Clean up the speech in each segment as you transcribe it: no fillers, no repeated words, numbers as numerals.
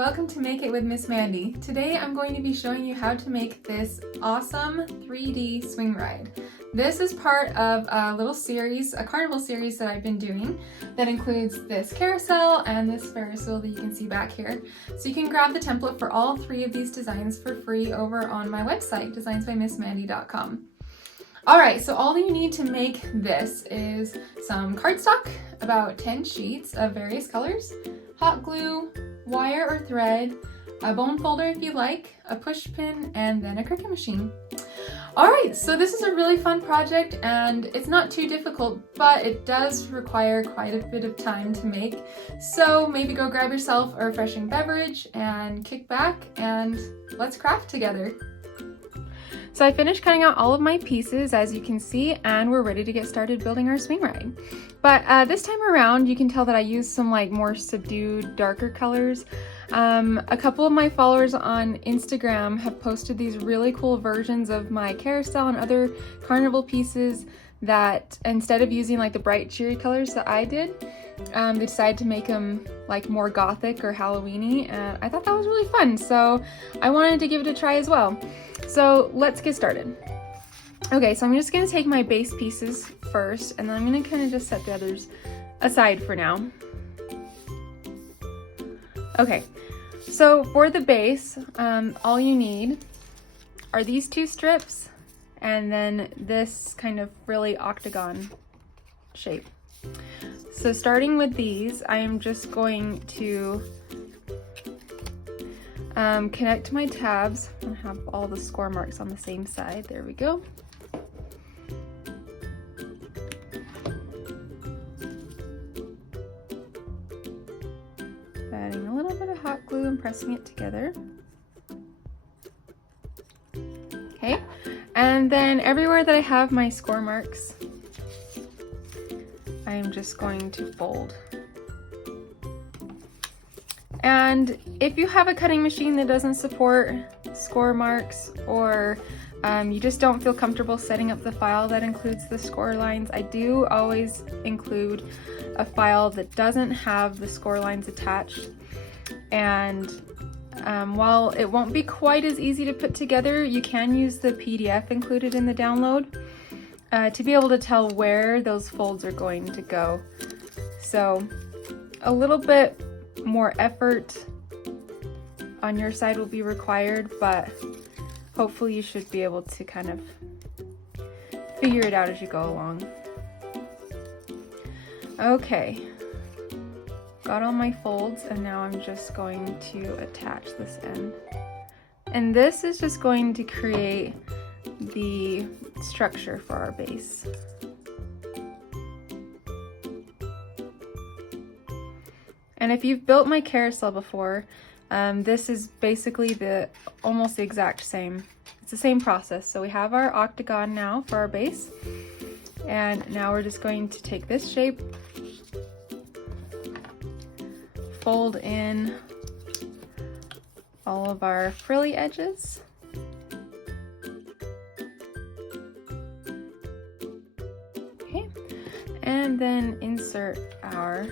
welcome to Make It with Miss Mandee. Today I'm going to be showing you how to make this awesome 3D swing ride. This is part of a little series, a carnival series that I've been doing that includes this carousel and this Ferris wheel that you can see back here. So you can grab the template for all three of these designs for free over on my website, designsbymissmandee.com. Alright, so all you need to make this is some cardstock, about 10 sheets of various colors, hot glue, wire or thread, a bone folder if you like, a push pin, and then a Cricut machine. Alright, so this is a really fun project and it's not too difficult, but it does require quite a bit of time to make. So maybe go grab yourself a refreshing beverage and kick back and let's craft together. So I finished cutting out all of my pieces, as you can see, and we're ready to get started building our swing ride. But this time around, you can tell that I used some more subdued, darker colors. A couple of my followers on Instagram have posted these really cool versions of my carousel and other carnival pieces that instead of using the bright, cheery colors that I did, they decided to make them more gothic or Halloween-y, and I thought that was really fun, so I wanted to give it a try as well. So let's get started. Okay, so I'm just going to take my base pieces first, and then I'm going to kind of just set the others aside for now. Okay, so for the base, all you need are these two strips and then this kind of really octagon shape. So starting with these, I am just going to connect my tabs and have all the score marks on the same side. There we go. Adding a little bit of hot glue and pressing it together. Okay, and then everywhere that I have my score marks, I'm just going to fold. And if you have a cutting machine that doesn't support score marks, or you just don't feel comfortable setting up the file that includes the score lines, I do always include a file that doesn't have the score lines attached. And while it won't be quite as easy to put together, you can use the PDF included in the download to be able to tell where those folds are going to go. So a little bit more effort on your side will be required, but hopefully you should be able to kind of figure it out as you go along. Okay, got all my folds, and now I'm just going to attach this end. And this is just going to create the structure for our base. And if you've built my carousel before, this is basically almost the exact same. It's the same process. So we have our octagon now for our base, and now we're just going to take this shape, fold in all of our frilly edges, okay, and then insert our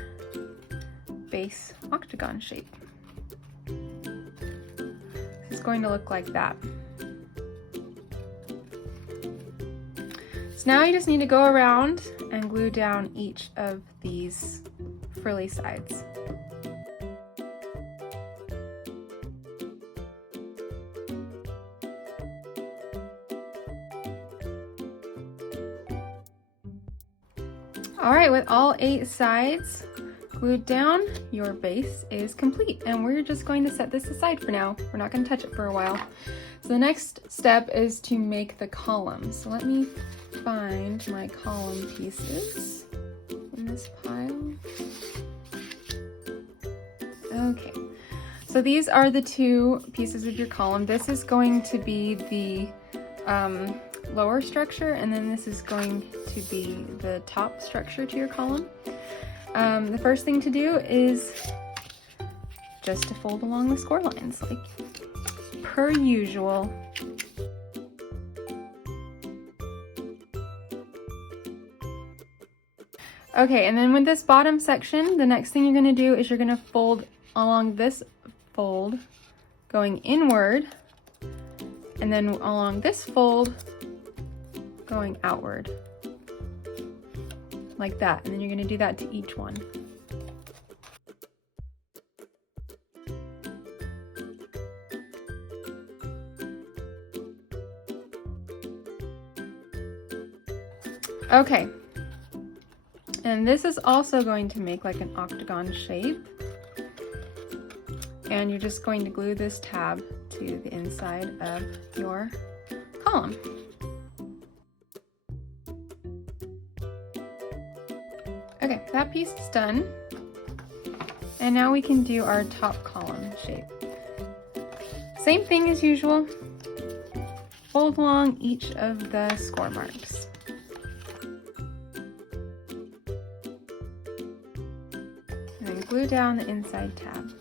base octagon shape. It's going to look like that. So now you just need to go around and glue down each of these frilly sides. Alright, with all 8 sides glued down, your base is complete, and we're just going to set this aside for now. We're not going to touch it for a while. So the next step is to make the column. So let me find my column pieces in this pile. Okay, so these are the two pieces of your column. This is going to be the lower structure, and then this is going to be the top structure to your column. The first thing to do is just to fold along the score lines, like per usual. Okay, and then with this bottom section, the next thing you're going to do is you're going to fold along this fold going inward, and then along this fold going outward, like that. And then you're going to do that to each one. Okay, and this is also going to make like an octagon shape, and you're just going to glue this tab to the inside of your column. Okay, that piece is done, and now we can do our top column shape. Same thing as usual, fold along each of the score marks. And glue down the inside tab.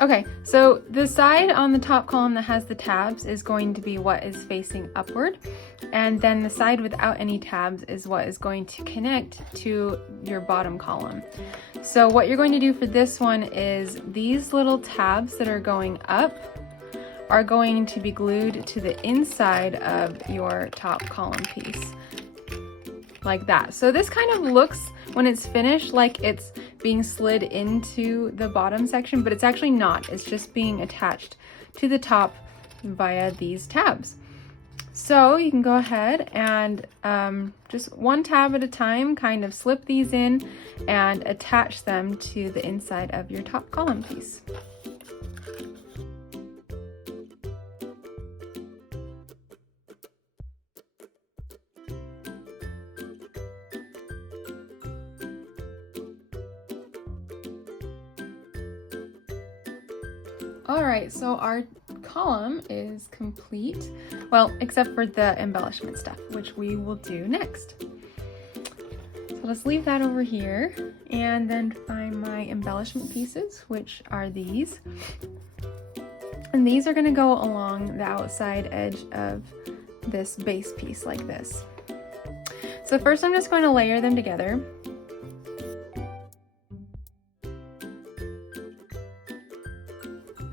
Okay, so the side on the top column that has the tabs is going to be what is facing upward, and then the side without any tabs is what is going to connect to your bottom column. So what you're going to do for this one is these little tabs that are going up are going to be glued to the inside of your top column piece, like that. So this kind of looks, when it's finished, like it's being slid into the bottom section, but it's actually not. It's just being attached to the top via these tabs. So you can go ahead and just one tab at a time, kind of slip these in and attach them to the inside of your top column piece. All right, so our column is complete. Well, except for the embellishment stuff, which we will do next. So let's leave that over here and then find my embellishment pieces, which are these. And these are gonna go along the outside edge of this base piece like this. So first I'm just going to layer them together.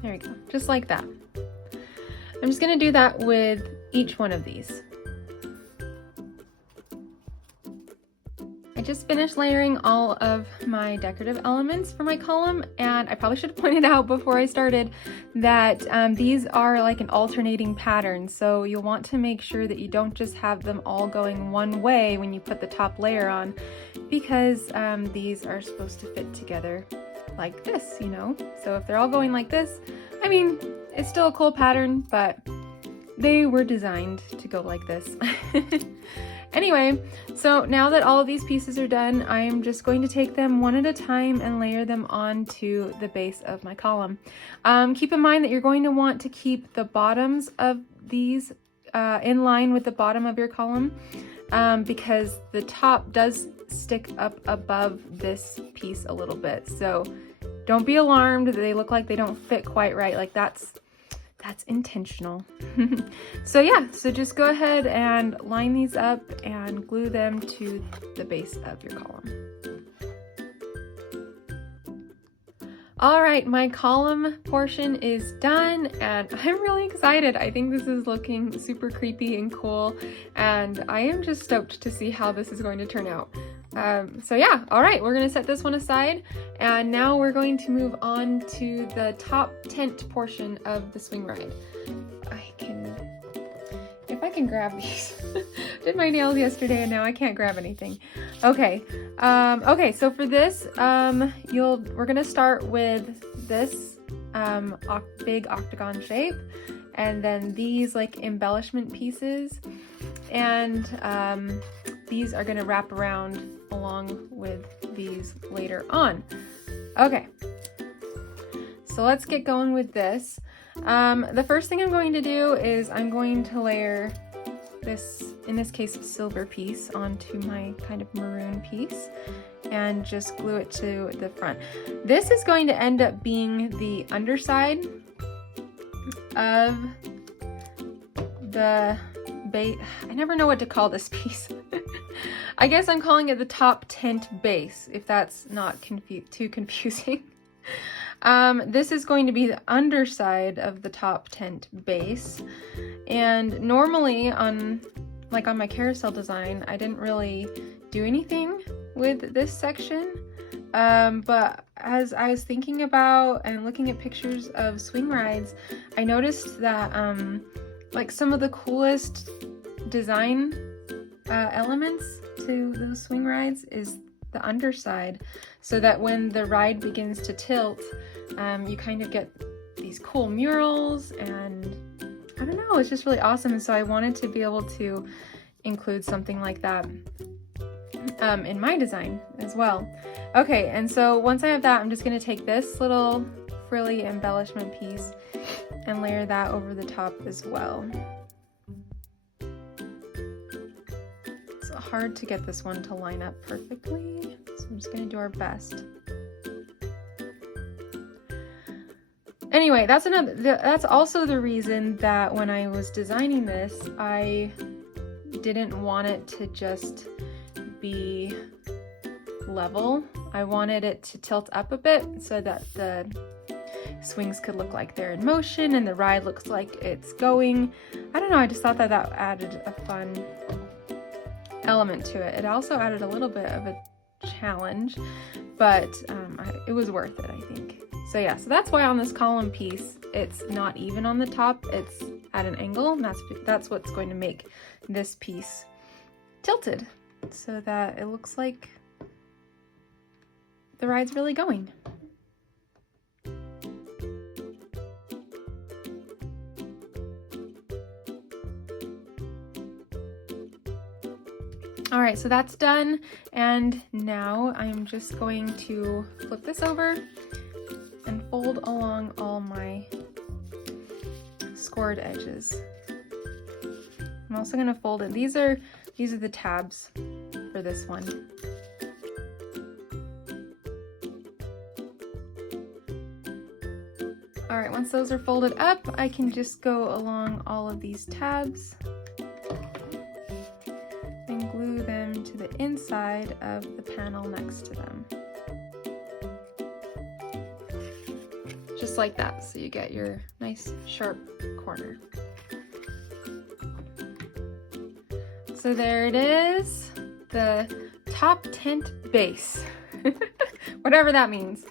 There we go, just like that. I'm just gonna do that with each one of these. I just finished layering all of my decorative elements for my column, and I probably should have pointed out before I started that these are like an alternating pattern, so you'll want to make sure that you don't just have them all going one way when you put the top layer on, because these are supposed to fit together like this, you know? So if they're all going like this, I mean, it's still a cool pattern, but they were designed to go like this. Anyway, so now that all of these pieces are done, I am just going to take them one at a time and layer them onto the base of my column. Keep in mind that you're going to want to keep the bottoms of these in line with the bottom of your column, because the top does stick up above this piece a little bit. So don't be alarmed that they look like they don't fit quite right. Like that's intentional. So yeah, so just go ahead and line these up and glue them to the base of your column. All right, my column portion is done and I'm really excited. I think this is looking super creepy and cool, and I am just stoked to see how this is going to turn out. So yeah, all right, we're gonna set this one aside, and now we're going to move on to the top tent portion of the swing ride. If I can grab these. Did my nails yesterday and now I can't grab anything. Okay, okay, so for this, we're gonna start with this big octagon shape, and then these like embellishment pieces, and these are gonna wrap around along with these later on. Okay, so let's get going with this. The first thing I'm going to do is I'm going to layer this, in this case, silver piece onto my kind of maroon piece and just glue it to the front. This is going to end up being the underside of the base. I never know what to call this piece. I guess I'm calling it the top tent base, if that's not too confusing. This is going to be the underside of the top tent base. And normally on my carousel design, I didn't really do anything with this section. But as I was thinking about and looking at pictures of swing rides, I noticed that like some of the coolest design elements to those swing rides is the underside, so that when the ride begins to tilt, you kind of get these cool murals, and I don't know, it's just really awesome. And so I wanted to be able to include something like that in my design as well. Okay, and so once I have that, I'm just going to take this little frilly embellishment piece and layer that over the top as well. It's hard to get this one to line up perfectly, so I'm just going to do our best. Anyway, that's also the reason that when I was designing this, I didn't want it to just be level. I wanted it to tilt up a bit so that the swings could look like they're in motion and the ride looks like it's going. I don't know, I just thought that that added a fun element to it. It also added a little bit of a challenge, but it was worth it, I think. So yeah, so that's why on this column piece, it's not even on the top, it's at an angle, and that's what's going to make this piece tilted, so that it looks like the ride's really going. All right, so that's done, and now I'm just going to flip this over and fold along all my scored edges. I'm also going to fold it. These are the tabs for this one. All right, once those are folded up, I can just go along all of these tabs and glue them to the inside of the panel next to them. Just like that, so you get your nice sharp corner. So there it is, the top tent base, whatever that means,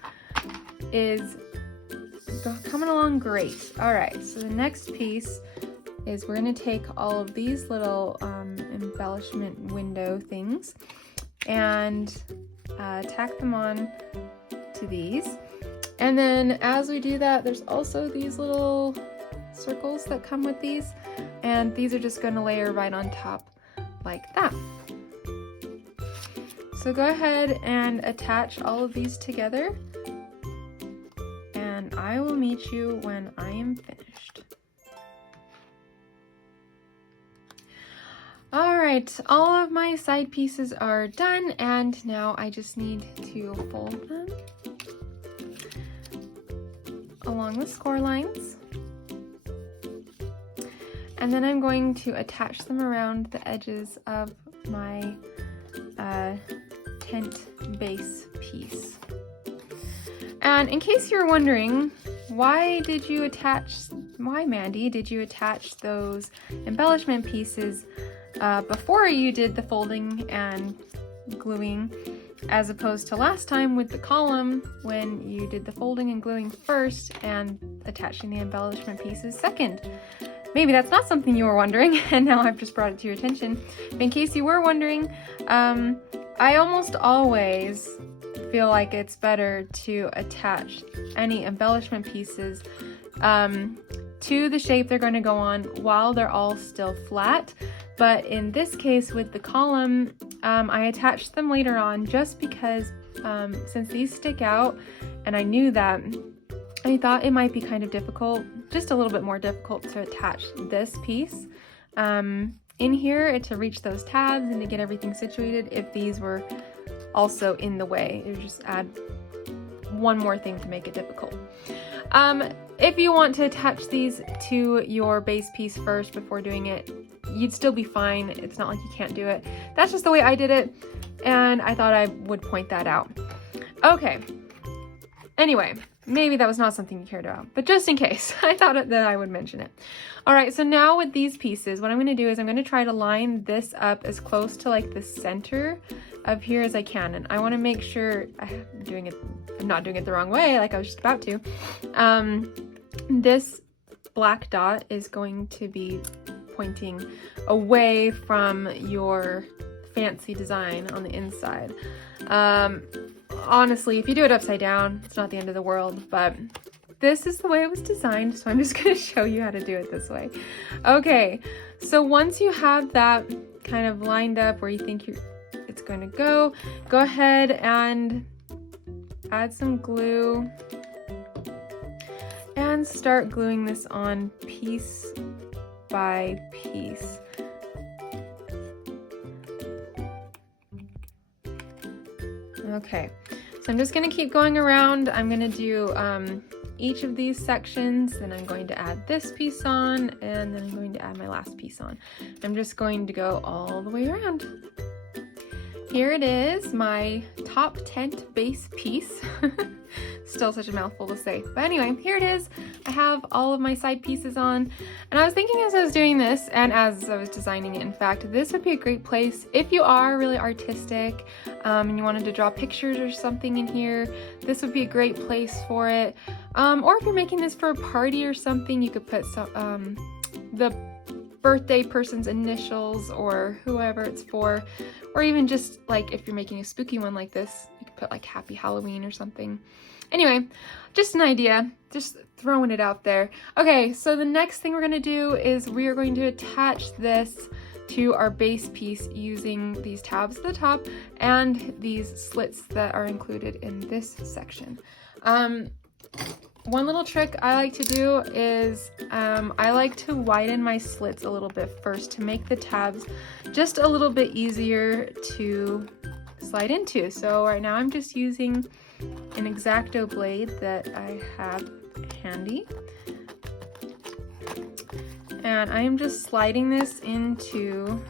is coming along great. All right, so the next piece is we're gonna take all of these little embellishment window things and tack them on to these. And then as we do that, there's also these little circles that come with these, and these are just gonna layer right on top like that. So go ahead and attach all of these together, and I will meet you when I am finished. All right, all of my side pieces are done, and now I just need to fold them along the score lines. And then I'm going to attach them around the edges of my tent base piece. And in case you're wondering, why Mandee, did you attach those embellishment pieces before you did the folding and gluing, as opposed to last time with the column when you did the folding and gluing first and attaching the embellishment pieces second? Maybe that's not something you were wondering, and now I've just brought it to your attention. But in case you were wondering, I almost always feel like it's better to attach any embellishment pieces to the shape they're going to go on while they're all still flat. But in this case with the column, I attached them later on just because since these stick out, and I knew that, I thought it might be kind of difficult, just a little bit more difficult to attach this piece in here to reach those tabs and to get everything situated if these were also in the way. It would just add one more thing to make it difficult. If you want to attach these to your base piece first before doing it you'd still be fine. It's not like you can't do it. That's just the way I did it, and I thought I would point that out. Okay. Anyway, maybe that was not something you cared about, but just in case, I thought that I would mention it. All right, so now with these pieces, what I'm gonna do is I'm gonna try to line this up as close to like the center of here as I can. And I wanna make sure I'm not doing it the wrong way, like I was just about to. This black dot is going to be pointing away from your fancy design on the inside. Honestly, if you do it upside down, it's not the end of the world, but this is the way it was designed, so I'm just going to show you how to do it this way. Okay, so once you have that kind of lined up where you think it's going to go ahead and add some glue and start gluing this on piece by piece. Okay, so I'm just going to keep going around. I'm going to do each of these sections, then I'm going to add this piece on, and then I'm going to add my last piece on. I'm just going to go all the way around. Here it is, my top tent base piece. Still such a mouthful to say. But anyway, here it is. I have all of my side pieces on. And I was thinking as I was doing this, and as I was designing it, in fact, this would be a great place if you are really artistic and you wanted to draw pictures or something in here. This would be a great place for it. Or if you're making this for a party or something, you could put some, the birthday person's initials or whoever it's for. Or even just like if you're making a spooky one like this, you could put like Happy Halloween or something. Anyway, just an idea, just throwing it out there. Okay, so the next thing we're gonna do is we are going to attach this to our base piece using these tabs at the top and these slits that are included in this section. One little trick I like to do is I like to widen my slits a little bit first to make the tabs just a little bit easier to slide into. So right now I'm just using an X-Acto blade that I have handy. And I am just sliding this into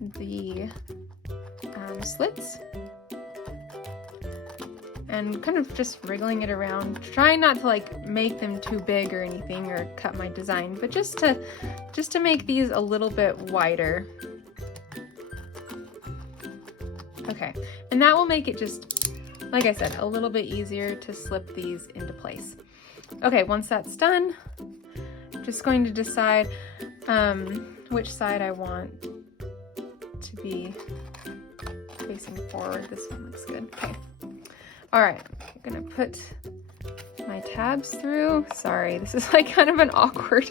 the slits and kind of just wriggling it around, trying not to like make them too big or anything or cut my design, but just to make these a little bit wider. Okay, and that will make it just, like I said, a little bit easier to slip these into place. Okay, once that's done, I'm just going to decide which side I want to be facing forward. This one looks good. Okay. All right, I'm gonna put my tabs through. Sorry, this is like kind of an awkward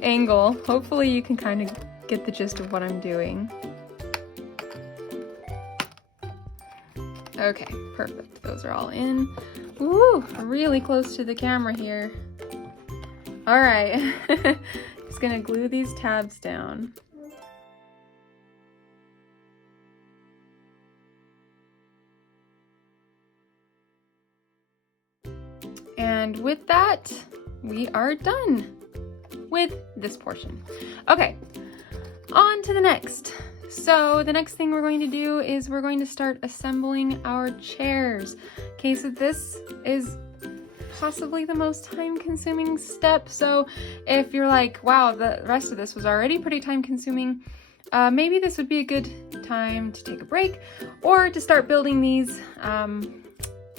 angle. Hopefully you can kind of get the gist of what I'm doing. Okay, perfect. Those are all in. Ooh, really close to the camera here. All right, just gonna glue these tabs down. And with that, we are done with this portion. Okay, on to the next. So the next thing we're going to do is we're going to start assembling our chairs. Okay, so this is possibly the most time-consuming step. So if you're like, wow, the rest of this was already pretty time-consuming, maybe this would be a good time to take a break or to start building these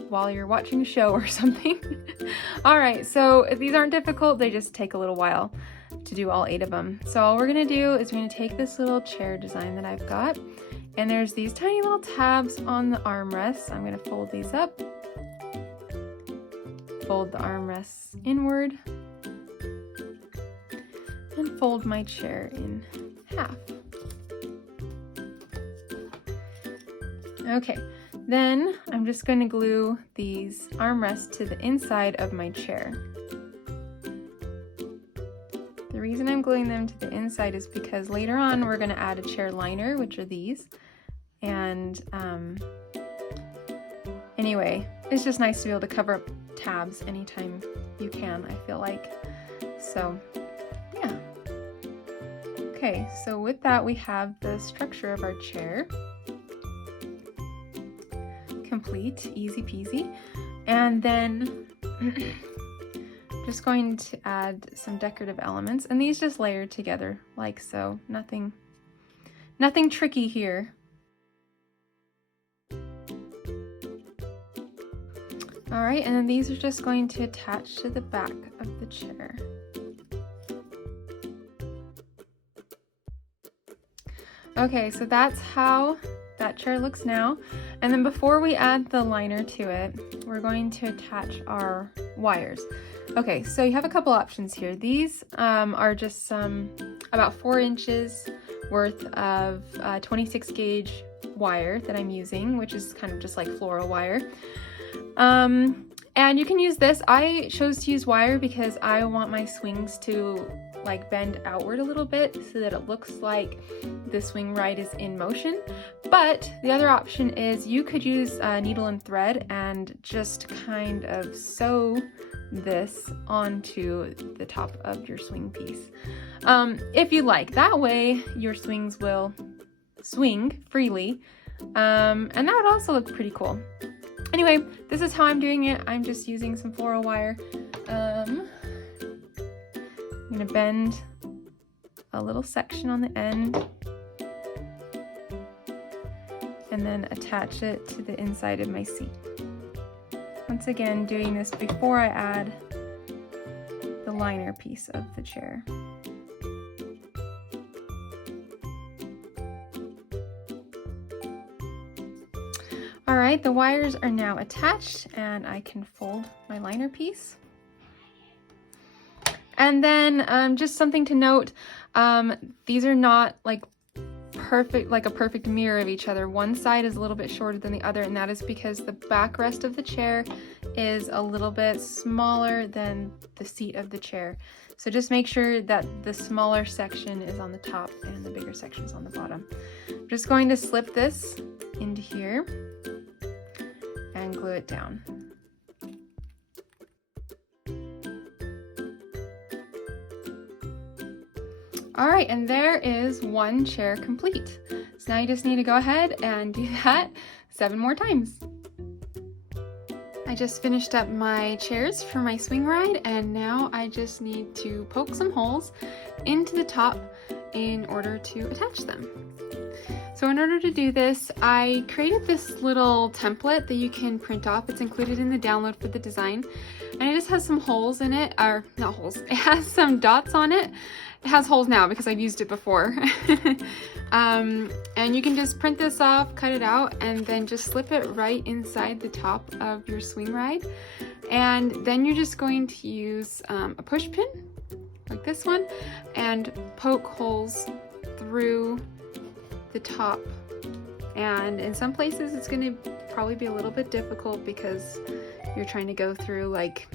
while you're watching a show or something. All right, so if these aren't difficult, they just take a little while to do all 8 of them. So all we're gonna do is we're gonna take this little chair design that I've got, and there's these tiny little tabs on the armrests. I'm gonna fold these up, fold the armrests inward, and fold my chair in half. Okay. Then I'm just going to glue these armrests to the inside of my chair. The reason I'm gluing them to the inside is because later on we're going to add a chair liner, which are these. And anyway, it's just nice to be able to cover up tabs anytime you can, I feel like. So yeah. Okay, so with that we have the structure of our chair. Complete, easy peasy. And then just going to add some decorative elements, and these just layered together like so. Nothing tricky here. All right, and then these are just going to attach to the back of the chair. Okay, so that's how that chair looks now. And then before we add the liner to it, we're going to attach our wires. Okay, so you have a couple options here. These are just some about 4 inches worth of 26 gauge wire that I'm using, which is kind of just like floral wire. And you can use this. I chose to use wire because I want my swings to like bend outward a little bit so that it looks like the swing ride is in motion. But the other option is you could use needle and thread and just kind of sew this onto the top of your swing piece. If you like, that way your swings will swing freely, and that would also look pretty cool. Anyway, this is how I'm doing it. I'm just using some floral wire. I'm gonna bend a little section on the end and then attach it to the inside of my seat. Once again, doing this before I add the liner piece of the chair. All right, the wires are now attached and I can fold my liner piece. And then just something to note, these are not like a perfect mirror of each other. One side is a little bit shorter than the other, and that is because the backrest of the chair is a little bit smaller than the seat of the chair. So just make sure that the smaller section is on the top and the bigger section is on the bottom. I'm just going to slip this into here and glue it down. All right, and there is one chair complete. So now you just need to go ahead and do that 7 more times. I just finished up my chairs for my swing ride, and now I just need to poke some holes into the top in order to attach them. So in order to do this, I created this little template that you can print off. It's included in the download for the design, and it just has some holes in it, or not holes, it has some dots on it. It has holes now because I've used it before. And you can just print this off, cut it out, and then just slip it right inside the top of your swing ride. And then you're just going to use a push pin, like this one, and poke holes through the top. And in some places it's going to probably be a little bit difficult because you're trying to go through like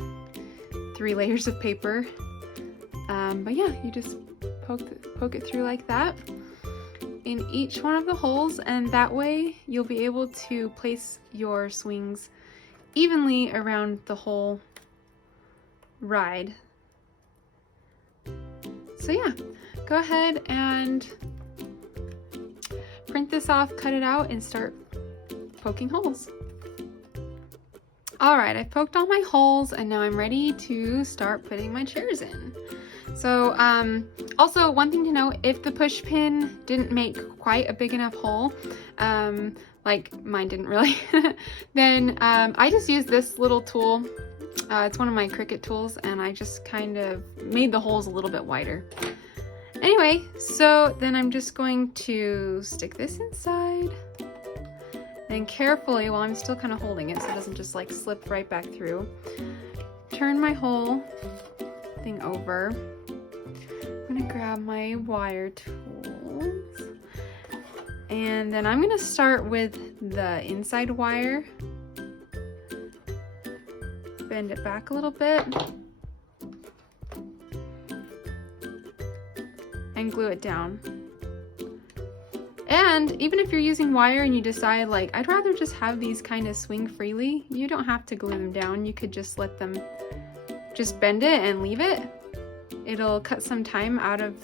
3 layers of paper. But yeah, you just poke it through like that in each one of the holes, and that way you'll be able to place your swings evenly around the whole ride. So yeah, go ahead and print this off, cut it out, and start poking holes. All right, I've poked all my holes, and now I'm ready to start putting my chairs in. So also one thing to note, if the push pin didn't make quite a big enough hole, like mine didn't really, then I just used this little tool. It's one of my Cricut tools, and I just kind of made the holes a little bit wider. Anyway, so then I'm just going to stick this inside. Then carefully, while I'm still kind of holding it so it doesn't just like slip right back through, turn my whole thing over. I'm gonna grab my wire tools, and then I'm gonna start with the inside wire, bend it back a little bit, and glue it down. And even if you're using wire and you decide like, I'd rather just have these kind of swing freely, you don't have to glue them down. You could just let them, just bend it and leave it. It'll cut some time out of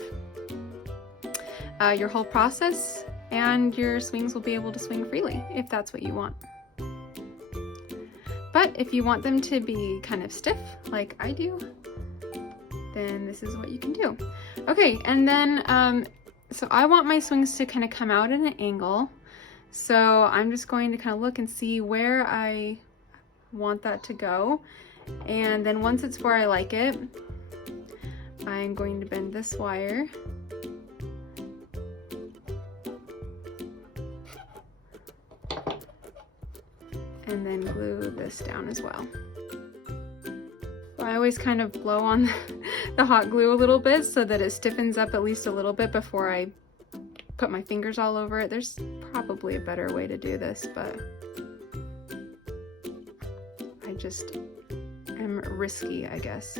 your whole process, and your swings will be able to swing freely if that's what you want. But if you want them to be kind of stiff like I do, then this is what you can do. Okay, and then so I want my swings to kind of come out at an angle. So I'm just going to kind of look and see where I want that to go. And then once it's where I like it, I'm going to bend this wire. And then glue this down as well. I always kind of blow on the hot glue a little bit so that it stiffens up at least a little bit before I put my fingers all over it. There's probably a better way to do this, but I just am risky, I guess.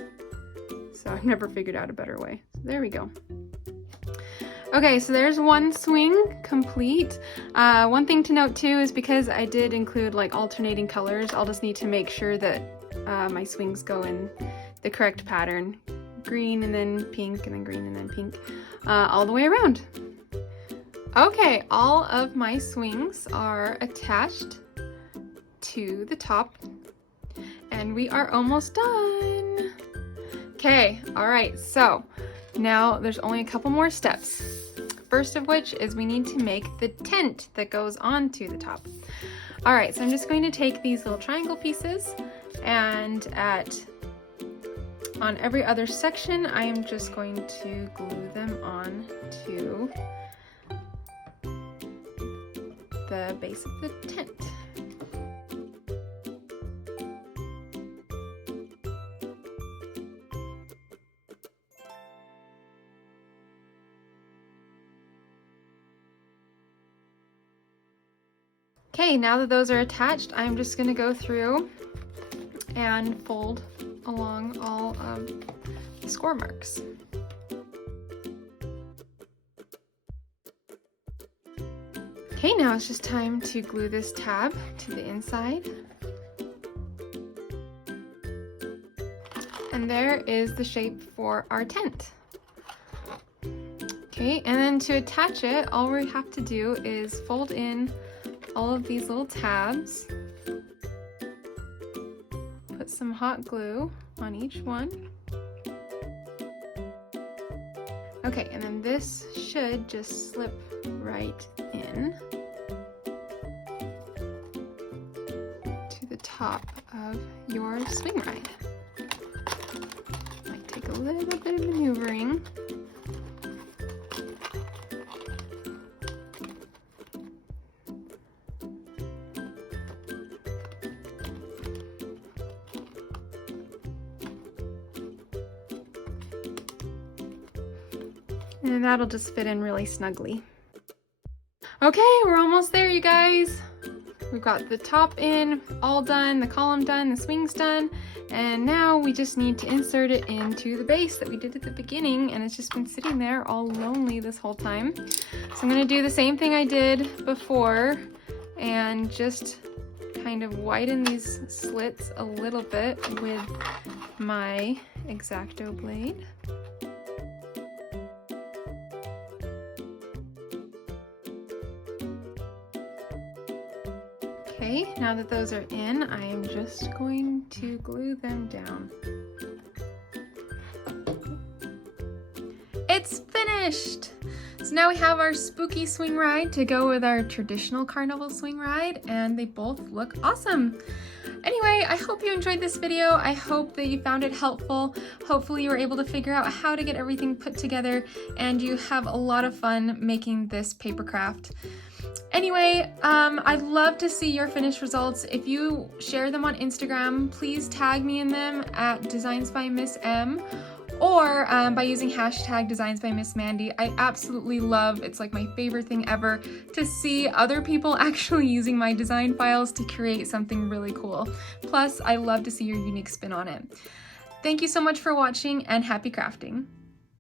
So I've never figured out a better way. So there we go. Okay, so there's one swing complete. One thing to note too is because I did include like alternating colors, I'll just need to make sure that my swings go in the correct pattern. Green and then pink and then green and then pink, all the way around. Okay, all of my swings are attached to the top and we are almost done. Okay, all right, so now there's only a couple more steps. First of which is we need to make the tent that goes onto the top. All right, so I'm just going to take these little triangle pieces and on every other section, I am just going to glue them on to the base of the tent. Okay, now that those are attached, I'm just going to go through and fold along all of the score marks. Okay, now it's just time to glue this tab to the inside. And there is the shape for our tent. Okay, and then to attach it, all we have to do is fold in all of these little tabs, put some hot glue on each one. Okay, and then this should just slip right in to the top of your swing ride. Might take a little bit of maneuvering. And that'll just fit in really snugly. Okay, we're almost there, you guys. We've got the top in, all done, the column done, the swings done, and now we just need to insert it into the base that we did at the beginning, and it's just been sitting there all lonely this whole time. So I'm gonna do the same thing I did before and just kind of widen these slits a little bit with my X-Acto blade. Okay, now that those are in, I am just going to glue them down. It's finished! So now we have our spooky swing ride to go with our traditional carnival swing ride, and they both look awesome. Anyway, I hope you enjoyed this video. I hope that you found it helpful. Hopefully you were able to figure out how to get everything put together, and you have a lot of fun making this paper craft. Anyway, I'd love to see your finished results. If you share them on Instagram, please tag me in them at Designs by Miss M, or by using hashtag Designs by Miss Mandee. I absolutely love, it's like my favorite thing ever, to see other people actually using my design files to create something really cool. Plus, I love to see your unique spin on it. Thank you so much for watching, and happy crafting.